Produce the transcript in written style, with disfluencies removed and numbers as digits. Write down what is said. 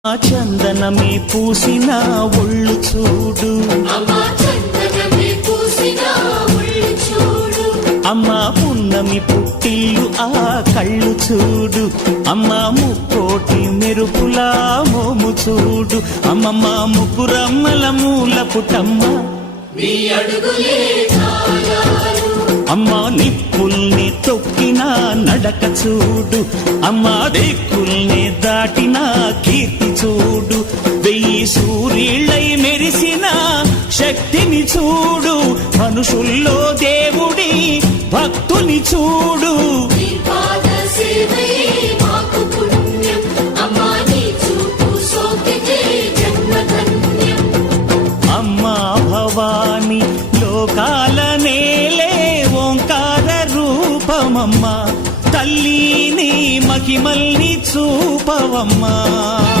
ఆ చందనమే పూసిన ఒళ్ళు చూడు, అమ్మా పున్నమి పుట్టిల్లు ఆ కళ్ళు చూడు, అమ్మా ముక్కోటి మెరుపులా మోము చూడు, అమ్మమ్మ ముగ్గురమ్మల మూల పుటమ్మ అమ్మా నిప్పుల్ని తొక్కిన నడక చూడు, అమ్మా దిక్కుల్ని దాటిన కీర్తి చూడు, వెయ్యి సూర్యుళ్ళై మెరిసిన శక్తిని చూడు, మనుషుల్లో దేవుడి భక్తుని చూడు. అమ్మా భవాని లోకాల నేలే ఓంకార రూపమమ్మా, తల్లిని మహిమల్ని చూపవమ్మా.